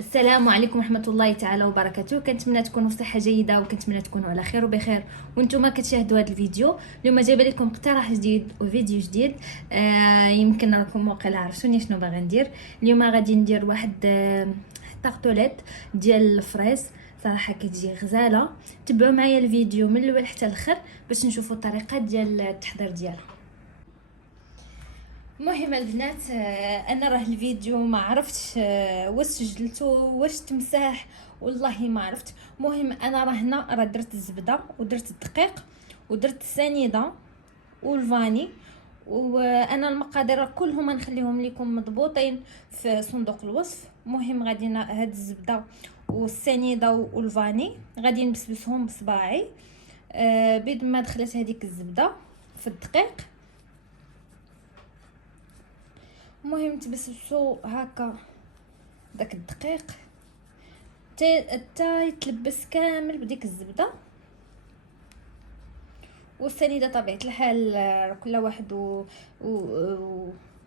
السلام عليكم ورحمة الله تعالى وبركاته. كنتمنى تكونوا في صحة جيدة وكنتمنى تكونوا على خير وبخير وانتم كتشاهدوا هذا الفيديو. اليوم جايبه لكم اقتراح جديد وفيديو جديد. يمكن راكم واقيلا عرفتوني شنو باغا ندير. اليوم غادي ندير واحد طاغطوليت ديال الفريز. صراحه كتجي غزاله. تبعوا معايا الفيديو من الاول حتى الاخر باش نشوفوا الطريقه ديال التحضير ديالها. المهم البنات، انا راه الفيديو ما عرفتش واش سجلته واش تمسح، والله ما عرفت. المهم انا راه درت الزبده ودرت الدقيق ودرت السنيده والفاني، وانا المقادير كلهم نخليهم لكم مضبوطين في صندوق الوصف. المهم غادي هاد الزبده والسنيده والفاني غادي نبسبسهم بصباعي بيد ما دخلت هذيك الزبده في الدقيق. المهم تبسبسو هكا داك الدقيق تا يتلبس كامل بديك الزبده والسنيده. طبيعه الحال كل واحد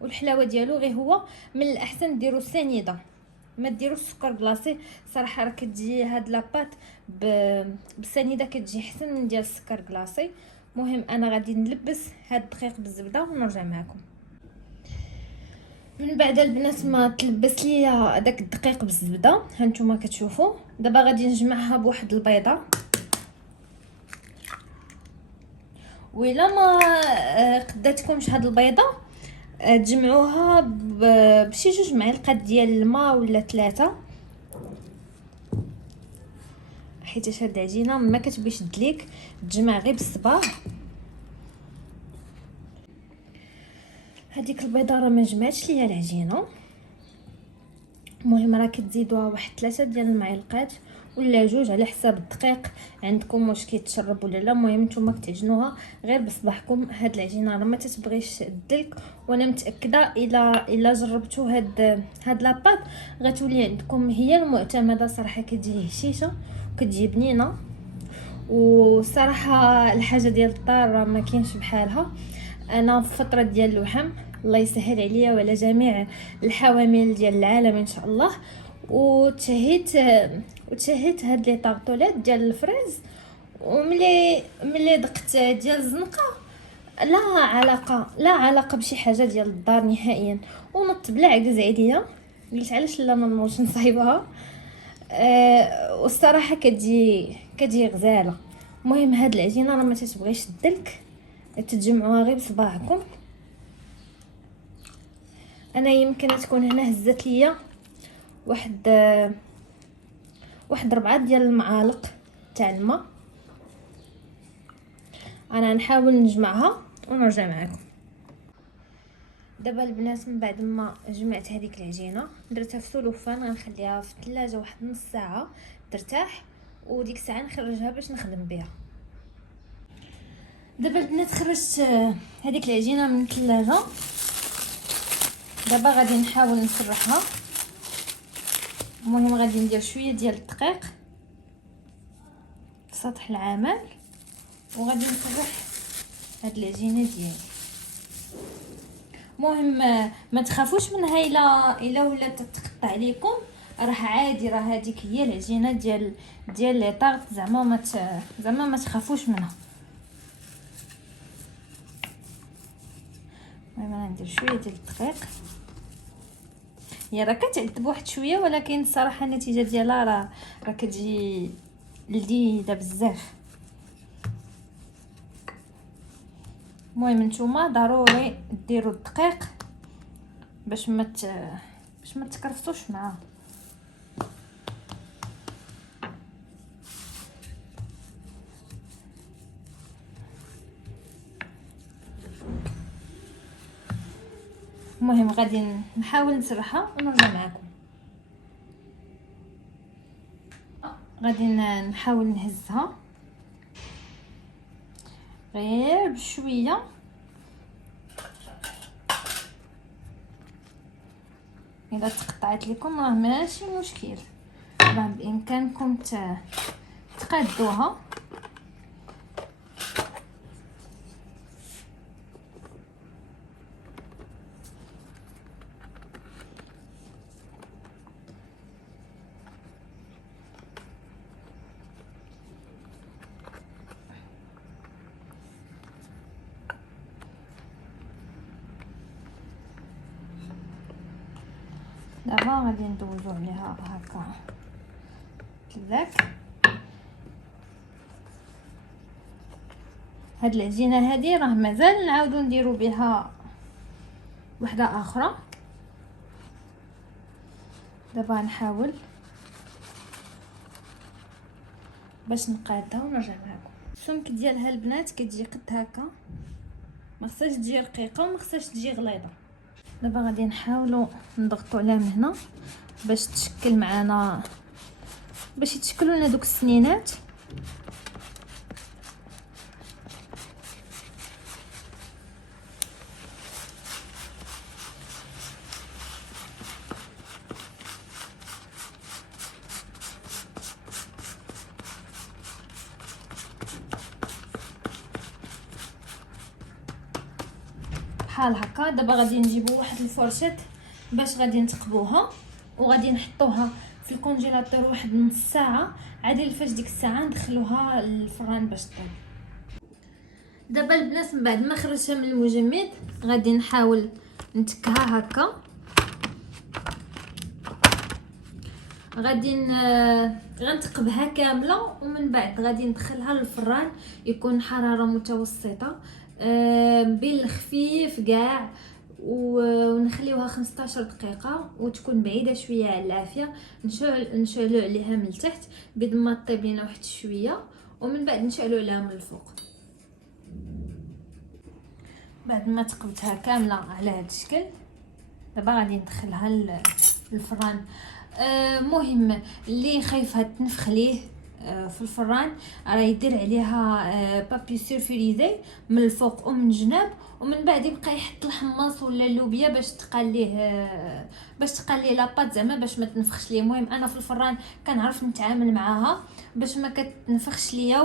والحلاوه ديالو، غير هو من الاحسن ديروا السنيده ما ديروش السكر بلاصي. صراحه راه كتجي هاد لاباط بالسنيده كتجي احسن من ديال السكر بلاصي. المهم انا غادي نلبس هاد الدقيق بالزبده ونرجع معكم. من بعد البنات ما تلبس ليا داك الدقيق بالزبده هانتوما كتشوفوا. دابا غادي نجمعها بواحد البيضه، وإلا ما قداتكمش هاد البيضه تجمعوها بشي 2 معالق ديال الماء ولا 3، حيت هاد العجينه ما كتبغيش تدليك، تجمع غير بالصباع. هذيك البيضه راه ما جمعتش ليا العجينه. المهم راه كتزيدوها واحد 3 ديال المعالق ولا 2 على حساب الدقيق عندكم واش كيتشرب ولا لا. المهم نتوما كتعجنوها غير بصباحكم. هاد العجينه راه ما تتبغيش تدلك، وانا متاكده الا جربتوا هاد لاباط غتولي عندكم هي المعتمده. صراحه كتجي هشيشه وكتجي بنينه، وصراحه الحاجه ديال الدار راه ما كاينش بحالها. انا في فتره ديال اللحم، الله يسهل عليا وعلى جميع الحوامل ديال العالم ان شاء الله. وتشهيت هاد لي طارطولات ديال الفريز، وملي دقت ديال الزنقه لا علاقه بشي حاجه ديال الدار نهائيا. ونط بلا عكز عليا، قلت علاش لا ما نوضش نصايبها. والصراحه كتجي غزاله. المهم هاد العجينه راه ما تتبغيش تدلك، تجمعوها غير بصباعكم. انا يمكن تكون هنا هزت ليا واحد 4 ديال المعالق تاع الماء. انا نحاول نجمعها ونرجع معكم. دابا البنات من بعد ما جمعت هذيك العجينه درتها في سلوفان، غنخليها في الثلاجه واحد نص ساعه ترتاح، وديك الساعه نخرجها باش نخدم بها. دابا البنات خرجت هذيك العجينه من الثلاجه. دابا غادي نحاول نسرحها. المهم غادي ندير شويه ديال الدقيق في سطح العمل، وغادي نسرح هاد العجينه ديالي. المهم ما تخافوش منها الا ولات تقطع عليكم، راه عادي، راه هذيك هي العجينه ديال لي طارط. زعما ما تخافوش منها. المهم انا ندير شويه ديال الدقيق. هي راه كتعذب واحد شويه، ولكن الصراحه النتيجه ديالها راه كتجي لذيذه بزاف. المهم نتوما ضروري ديروا الدقيق باش ما تكرفسوش معاه. المهم غادي نحاول نسرحها ونرجع معكم. غادي نحاول نهزها غير بشويه. اذا تقطعت لكم راه ماشي مشكل، راه بامكانكم تقادوها. دابا غادي ندوزو عليها هكا كذاك. هاد العجينه هادي راه مازال نعاودو نديرو بها وحده اخرى. دابا نحاول باش نقادها ونرجع معكم. السمك ديالها البنات كتجي قد هكا، ما خصهاش تجي رقيقه وما خصهاش تجي غليظه. دابا غادي نحاولوا نضغطوا عليها من هنا باش تشكل معنا، باش يتشكلوا لنا دوك السنينات. بحال هكا. دابا غادي نجيبوا واحد الفرشات باش غادي نثقبوها وغادي نحطوها في الكونجيلاتور واحد نص ساعه. عادي فاش ديك الساعه ندخلوها للفران باش طيب. دابا البنات من بعد ما خرجتها من المجمد غادي نحاول نتكها هكا. غادي غنتقبها كامله ومن بعد غادي ندخلها للفران يكون حراره متوسطه بين الخفيف كاع، ونخليوها 15 دقيقه وتكون بعيده شويه على العافيه. نشعلوا عليها من التحت بيد ما طيب لينا واحد شويه، ومن بعد نشعلوا عليها من الفوق. بعد ما تقبتها كامله على هذا الشكل دابا غادي ندخلها للفران. مهم اللي خايفها تنفخ ليه في الفران راه يدير عليها بابي سيرفيليزي من الفوق ومن الجناب، ومن بعد يبقى يحط الحمص ولا اللوبيا باش تقليه لاباط زعما باش ما تنفخش ليه. المهم انا في الفران كنعرف نتعامل معاها باش ما كتنفخش ليا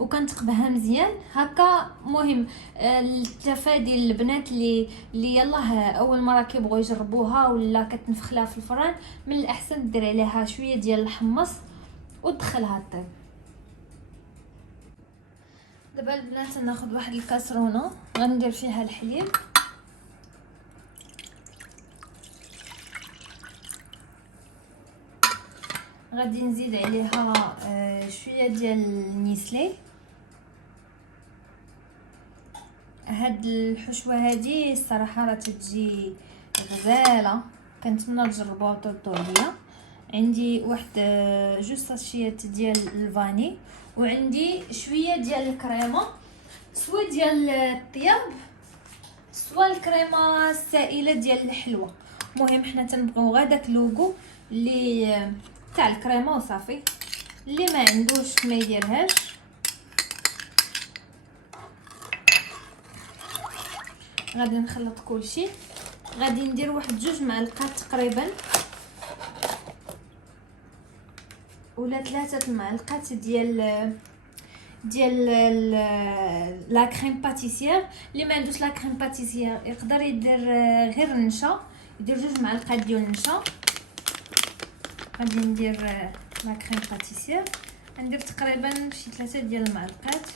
وكنتقبها مزيان هكا. مهم التفادي البنات اللي يلاه اول مره كيبغوا يجربوها ولا كتنفخ لها في الفران، من الاحسن دير عليها شويه ديال الحمص ودخلها طيب. دابا البنات ناخذ واحد الكاسرونه غندير فيها الحليب، غادي نزيد عليها شويه ديال النيسلي. هاد الحشوه هادي الصراحه راه تتجي غزاله، كنتمنى تجربوها وتردوا عليا. عندي واحد جوج ساشيات ديال الفاني، وعندي شويه ديال الكريمه سوا ديال الطياب سوا الكريمه السائله ديال الحلوه. المهم حنا تنبغيو غير داك لوغو اللي تاع الكريمه وصافي. اللي ما عندوش ما يديرهاش. غادي نخلط كلشي. غادي ندير واحد 2 معلقات تقريبا ولا 3 معلقات ديال لا كريم باتيسير. اللي ما عندوش لا كريم باتيسير يقدر يدير غير النشا، يدير 2 معلقات ديال النشا. غادي ندير لا كريم باتيسير، ندير تقريبا شي 3 ديال المعلقات.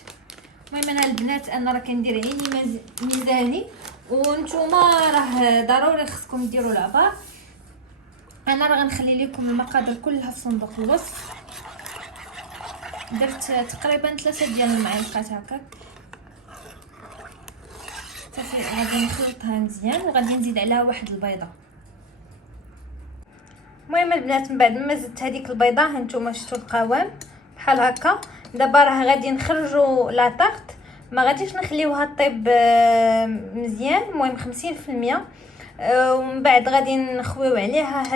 المهم انا البنات انا راه كندير عيني ميزاني، وانتوما راه ضروري خصكم ديروا العبار. انا راه غنخلي لكم المقادير كلها في صندوق الوصف. درت تقريبا 3 ديال المعالق هكاك صافي. غادي نخلطها مزيان وغادي نزيد عليها واحد البيضه. المهم البنات من بعد ما زدت هذيك البيضه هانتوما شفتوا القوام بحال هكا. دابا راه غادي نخرجوا لا طارت، ما غاديش نخليوها طيب مزيان، المهم 50%. ومن بعد غادي نخويو عليها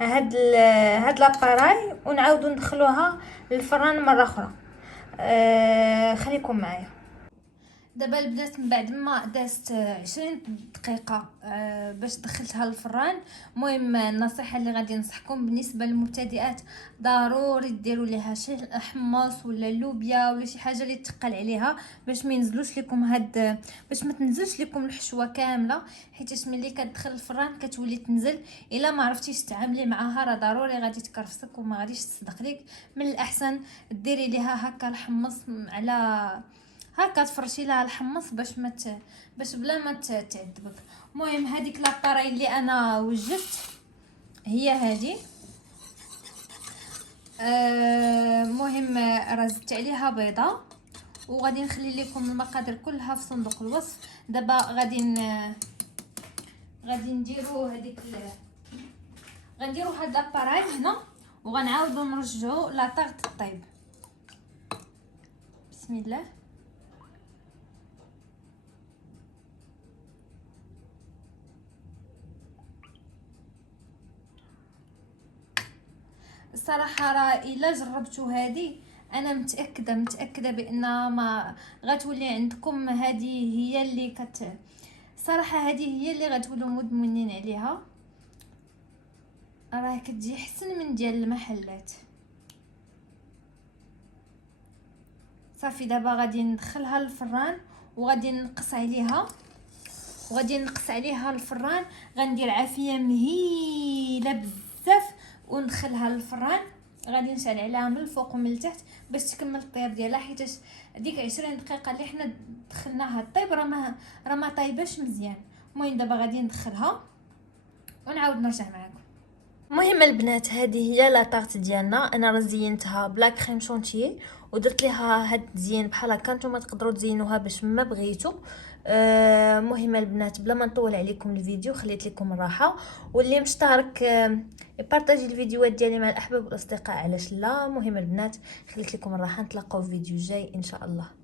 هاد لاباراي ونعاودو ندخلوها للفران مره اخرى. خليكم معايا. دابا البنات من بعد ما دازت 20 دقيقه باش دخلتها للفران. المهم النصيحه اللي غادي ننصحكم بالنسبه للمبتدئات ضروري ديروا ليها شي حمص ولا لوبيا ولا شي حاجه اللي تقل عليها باش ما ينزلوش لكم باش ما تنزلش لكم الحشوه كامله، حيت ملي كتدخل الفران كتولي تنزل. الا ما عرفتيش تعاملي معاها راه ضروري غادي تكرفسك وما غاديش تصدق لك. من الاحسن ديري ليها هكا الحمص على هكا تفرشي لها الحمص باش بلا ما تعذبك. المهم هذيك لاباري اللي انا وجدت هي هذه. مهم رزت عليها بيضه، وغادي نخلي لكم المقادير كلها في صندوق الوصف. دابا غادي نديرو غنديرو هاد لاباراي هنا، وغنعاودو نرجعو لاطاغ طيب. بسم الله. الصراحه راه الا جربتو هذه انا متاكده بان ما غتولي عندكم. هذه هي اللي صراحه هذه هي اللي غتولوا مدمنين عليها. راه كتجي احسن من ديال المحلات. صافي دابا غادي ندخلها للفران وغادي نقص عليها الفران. غندير عافيه مهيله بزاف وندخلها للفران. غادي نشعل عليها من الفوق ومن التحت باش تكمل الطياب ديالها، حيت ديك 20 دقيقه اللي حنا دخلناها الطيب راه ما طايباش مزيان. المهم دابا غادي ندخلها ونعاود نرجع معكم. المهم البنات هذه هي لا طارت ديالنا. انا راه زينتها بلا كريم شونتيي ودرت ليها هاد التزيين بحال هكا. نتوما تقدروا تزينوها باش ما بغيتو. مهم البنات بلا ما نطول عليكم الفيديو خليت لكم الراحه، واللي مشترك بارطاجي الفيديوهات ديالي مع الاحباب والاصدقاء علاش لا. مهم البنات خليت لكم الراحه، نتلاقاو في فيديو جاي ان شاء الله.